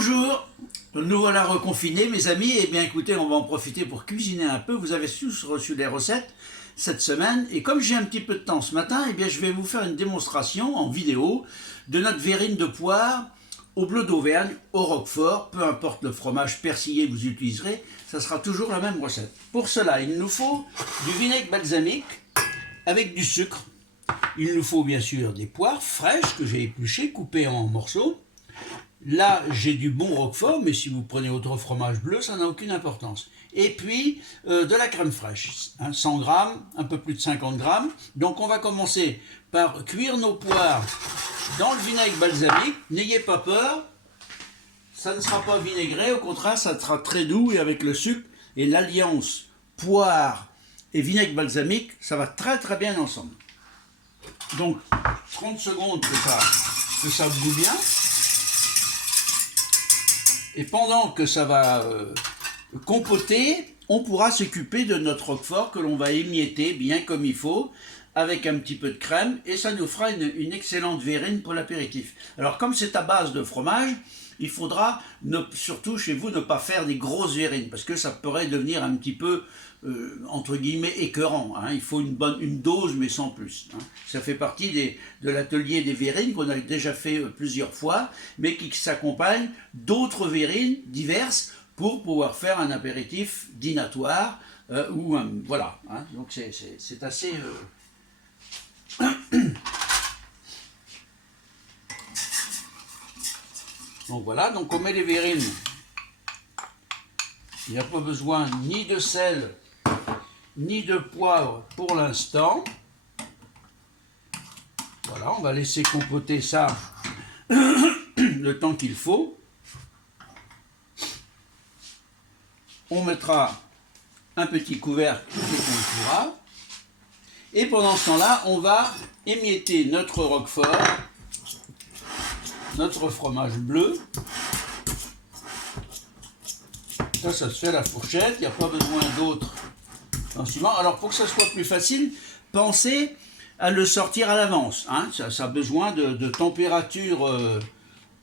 Bonjour, nous voilà reconfinés mes amis, et bien écoutez, on va en profiter pour cuisiner un peu. Vous avez tous reçu des recettes cette semaine, et comme j'ai un petit peu de temps ce matin, et bien je vais vous faire une démonstration en vidéo de notre verrine de poire au bleu d'Auvergne, au roquefort, peu importe le fromage persillé que vous utiliserez, ça sera toujours la même recette. Pour cela, il nous faut du vinaigre balsamique avec du sucre. Il nous faut bien sûr des poires fraîches que j'ai épluchées, coupées en morceaux. Là, j'ai du bon roquefort, mais si vous prenez autre fromage bleu, ça n'a aucune importance. Et puis, de la crème fraîche, 100 grammes, un peu plus de 50 grammes. Donc, on va commencer par cuire nos poires dans le vinaigre balsamique. N'ayez pas peur, ça ne sera pas vinaigré, au contraire, ça sera très doux, et avec le sucre et l'alliance poire et vinaigre balsamique, ça va très très bien ensemble. Donc, 30 secondes que ça bout bien. Et pendant que ça va compoter, on pourra s'occuper de notre roquefort que l'on va émietter bien comme il faut, avec un petit peu de crème, et ça nous fera une excellente verrine pour l'apéritif. Alors comme c'est à base de fromage, il faudra, surtout chez vous, ne pas faire des grosses verrines, parce que ça pourrait devenir un petit peu, entre guillemets, écœurant. Il faut une dose, mais sans plus. Ça fait partie de l'atelier des verrines qu'on a déjà fait plusieurs fois, mais qui s'accompagne d'autres verrines diverses pour pouvoir faire un apéritif dînatoire, voilà. Donc c'est assez... Donc voilà, donc on met les verrines. Il n'y a pas besoin ni de sel, ni de poivre pour l'instant. Voilà, on va laisser compoter ça le temps qu'il faut. On mettra un petit couvercle dès qu'on le pourra. Et pendant ce temps-là, on va émietter notre roquefort, notre fromage bleu. Ça se fait à la fourchette, il n'y a pas besoin d'autres instruments. Alors pour que ça soit plus facile, pensez à le sortir à l'avance. Ça a besoin de température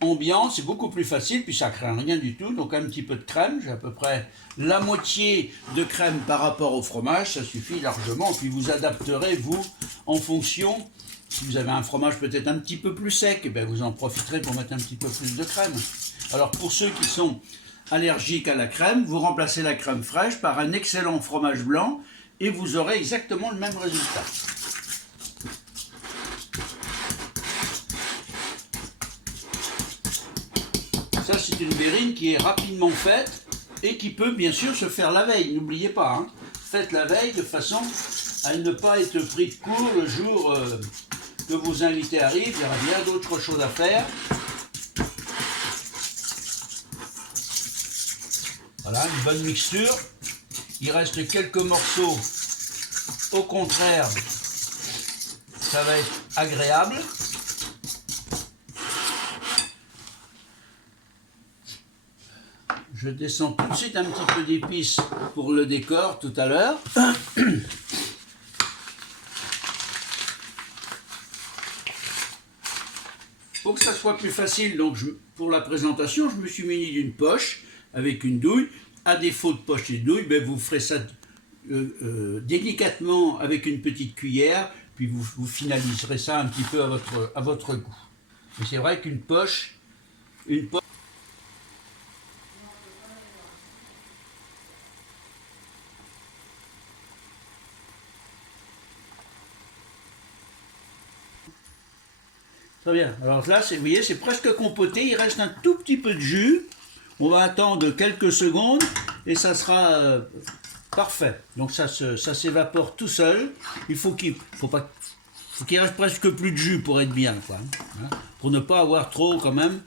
ambiante, c'est beaucoup plus facile, puis ça ne craint rien du tout. Donc un petit peu de crème, j'ai à peu près la moitié de crème par rapport au fromage, ça suffit largement. Puis vous adapterez, vous, en fonction. Si vous avez un fromage peut-être un petit peu plus sec, eh bien vous en profiterez pour mettre un petit peu plus de crème. Alors pour ceux qui sont allergiques à la crème, vous remplacez la crème fraîche par un excellent fromage blanc et vous aurez exactement le même résultat. Ça, c'est une verrine qui est rapidement faite et qui peut bien sûr se faire la veille. N'oubliez pas, faites la veille de façon à ne pas être pris de court le jour que vos invités arrivent. Il y aura bien d'autres choses à faire. Voilà, une bonne mixture. Il reste quelques morceaux. Au contraire, ça va être agréable. Je descends tout de suite un petit peu d'épices pour le décor tout à l'heure. Pour que ça soit plus facile, donc pour la présentation, je me suis muni d'une poche avec une douille. À défaut de poche et de douille, vous ferez ça délicatement avec une petite cuillère, puis vous finaliserez ça un petit peu à votre goût. Mais c'est vrai qu'une poche... Très bien. Alors là, vous voyez, c'est presque compoté. Il reste un tout petit peu de jus. On va attendre quelques secondes et ça sera parfait. Donc ça s'évapore tout seul. Il faut qu'il reste presque plus de jus pour être bien, quoi. Pour ne pas avoir trop, quand même,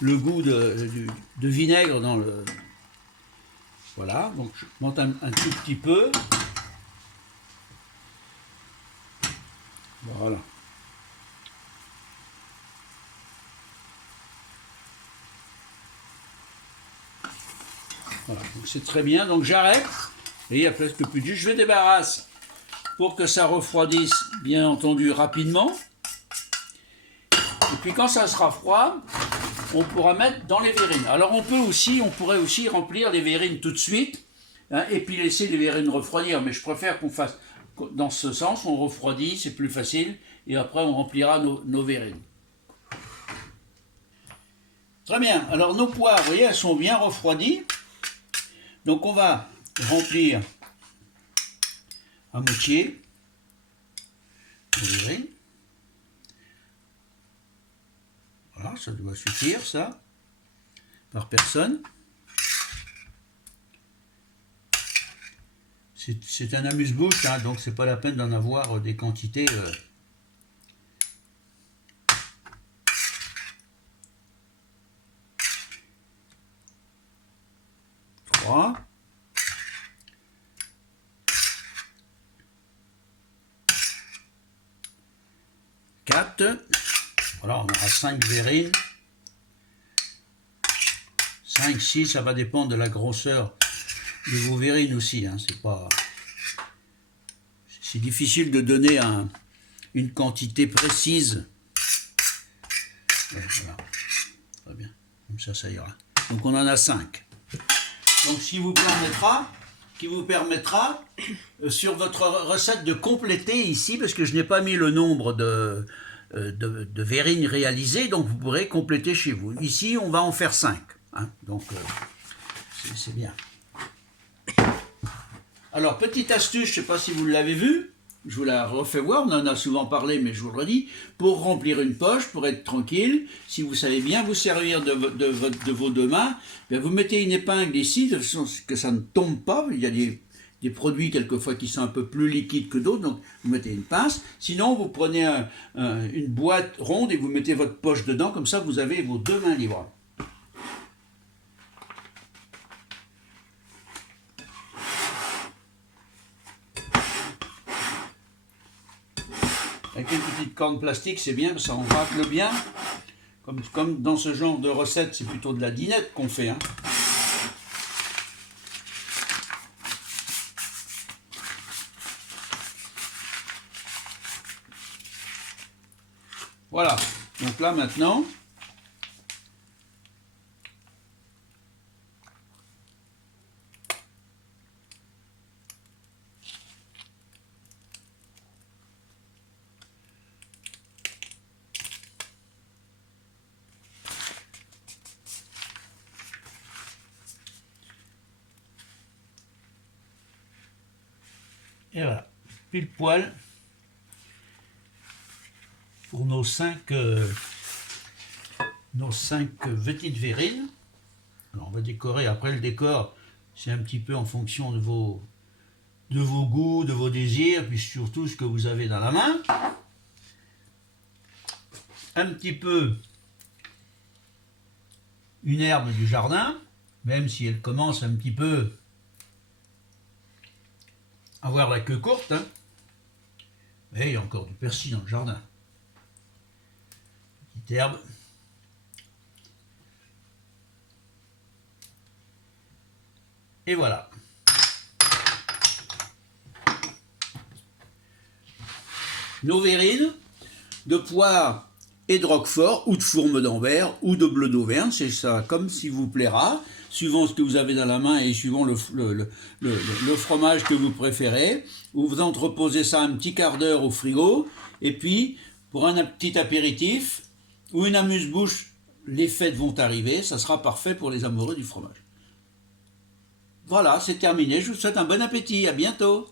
le goût de vinaigre dans le... Voilà. Donc je monte un tout petit peu. Voilà. Voilà, donc c'est très bien, donc j'arrête, et il n'y a presque plus de jus, je le débarrasse pour que ça refroidisse, bien entendu, rapidement. Et puis quand ça sera froid, on pourra mettre dans les verrines. Alors on pourrait aussi remplir les verrines tout de suite, hein, et puis laisser les verrines refroidir, mais je préfère qu'on fasse dans ce sens, on refroidit, c'est plus facile, et après on remplira nos verrines. Très bien, alors nos poires, vous voyez, elles sont bien refroidies, donc on va remplir à moitié les verrines. Voilà, ça doit suffire, ça, par personne. C'est un amuse-bouche, hein, donc c'est pas la peine d'en avoir des quantités. 3. 4. Voilà, on aura 5 verrines. 5, 6, ça va dépendre de la grosseur de vos verrines aussi. Hein. C'est difficile de donner une quantité précise. Ouais, voilà. Très bien. Comme ça ira. Donc on en a 5. Donc ce qui vous permettra sur votre recette de compléter ici, parce que je n'ai pas mis le nombre de verrines réalisées, donc vous pourrez compléter chez vous. Ici, on va en faire 5. Hein, donc, c'est bien. Alors, petite astuce, je ne sais pas si vous l'avez vu, je vous la refais voir, on en a souvent parlé, mais je vous le redis, pour remplir une poche, pour être tranquille, si vous savez bien vous servir de vos deux mains, bien vous mettez une épingle ici, de façon que ça ne tombe pas, il y a des produits quelquefois qui sont un peu plus liquides que d'autres, donc vous mettez une pince, sinon vous prenez une boîte ronde et vous mettez votre poche dedans, comme ça vous avez vos deux mains libres. Avec une petite corne plastique, c'est bien, ça on racle bien. Comme dans ce genre de recette, c'est plutôt de la dinette qu'on fait. Hein. Voilà, donc là maintenant, et voilà, pile poil pour nos 5 petites verrines. Alors on va décorer, après le décor, c'est un petit peu en fonction de vos goûts, de vos désirs, puis surtout ce que vous avez dans la main. Un petit peu une herbe du jardin, même si elle commence un petit peu à avoir la queue courte, hein. Mais il y a encore du persil dans le jardin. Petite herbe. Et voilà. Nos verrines de poire et de roquefort, ou de fourme d'Anvers, ou de bleu d'Auvergne, c'est ça comme s'il vous plaira, suivant ce que vous avez dans la main et suivant le fromage que vous préférez. Vous entreposez ça un petit quart d'heure au frigo, et puis pour un petit apéritif ou une amuse-bouche, les fêtes vont arriver, ça sera parfait pour les amoureux du fromage. Voilà, c'est terminé, je vous souhaite un bon appétit, à bientôt.